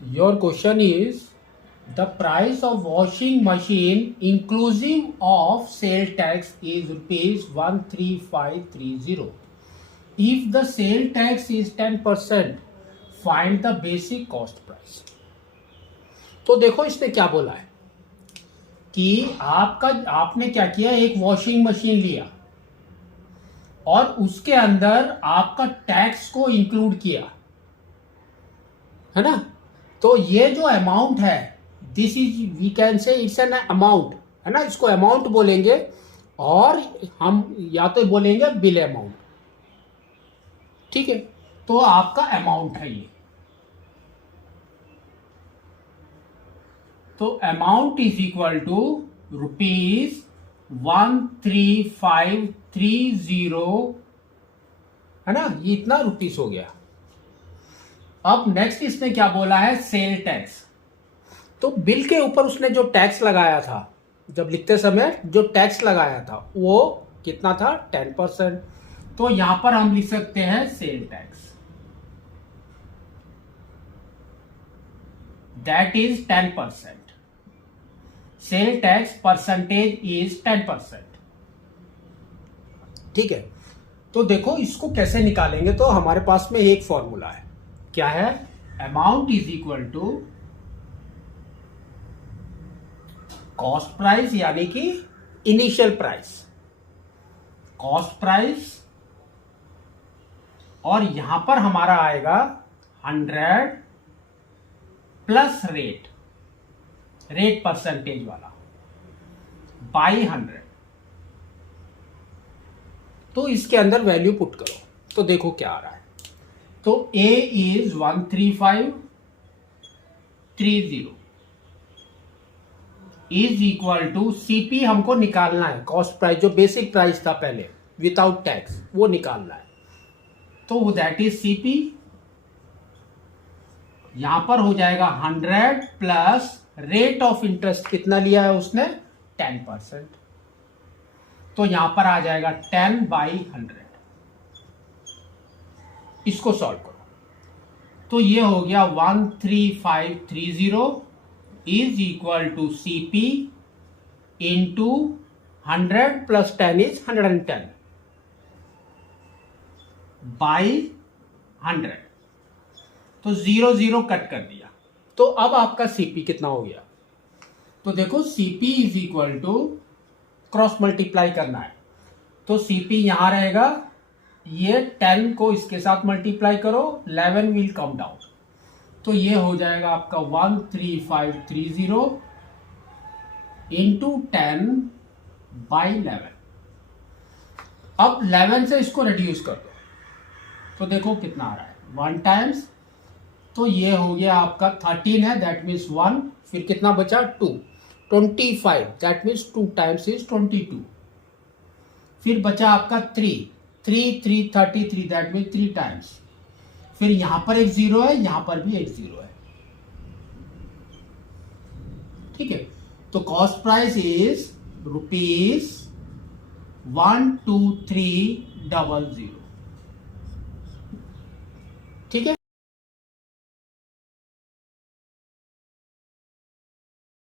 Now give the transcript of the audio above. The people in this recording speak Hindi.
Your question is the price of washing machine inclusive of sale tax is rupees 13530. If the sale tax is 10%, find the basic cost price. तो देखो इसने क्या बोला है कि आपने क्या किया, एक वॉशिंग मशीन लिया और उसके अंदर आपका टैक्स को इंक्लूड किया, है ना। तो ये जो अमाउंट है, this is we can say it's an amount, है ना। इसको अमाउंट बोलेंगे और हम या तो बोलेंगे बिल अमाउंट, ठीक है। तो आपका अमाउंट है ये। तो अमाउंट इज इक्वल टू ₹13530, है ना। ये इतना रुपीस हो गया। अब नेक्स्ट इसने क्या बोला है, सेल टैक्स। तो बिल के ऊपर उसने जो टैक्स लगाया था, जब लिखते समय जो टैक्स लगाया था वो कितना था, 10%। तो यहां पर हम लिख सकते हैं sale tax, that is 10%। Sale tax percentage is 10%, ठीक है। तो देखो इसको कैसे निकालेंगे, तो हमारे पास में एक फॉर्मूला है, क्या है, amount is equal to cost price यानी कि इनिशियल प्राइस, कॉस्ट प्राइस, और यहां पर हमारा आएगा 100 प्लस रेट परसेंटेज वाला बाई 100। तो इसके अंदर वैल्यू पुट करो तो देखो क्या आ रहा है। तो A is 13530 is equal to CP हमको निकालना है, कॉस्ट प्राइस जो बेसिक प्राइस था पहले विदाउट टैक्स, वो निकालना है। तो दैट इज CP, यहां पर हो जाएगा 100 प्लस रेट ऑफ इंटरेस्ट कितना लिया है उसने, 10%। तो यहां पर आ जाएगा 10/100। इसको सॉल्व करो तो ये हो गया 13530 is equal to CP into 100 plus 10 is 110 by 100। तो 0 कट कर दिया। तो अब आपका CP कितना हो गया, तो देखो CP is equal to cross multiply करना है। तो CP यहां रहेगा, ये 10 को इसके साथ मल्टीप्लाई करो, 11 विल कम डाउन। तो ये हो जाएगा आपका 13530 इंटू 10/11। अब 11 से इसको रिड्यूस कर दो तो देखो कितना आ रहा है, 1 टाइम्स। तो ये हो गया आपका 13 है, दैट मीन्स 1, फिर कितना बचा 2, 25, दैट मीन्स 2 टाइम्स इज 22। फिर बचा आपका 3, 33, दैट मीन्स 3 टाइम्स। फिर यहां पर एक 0 है, यहां पर भी एक 0 है, ठीक है। तो कॉस्ट प्राइस इज ₹12300।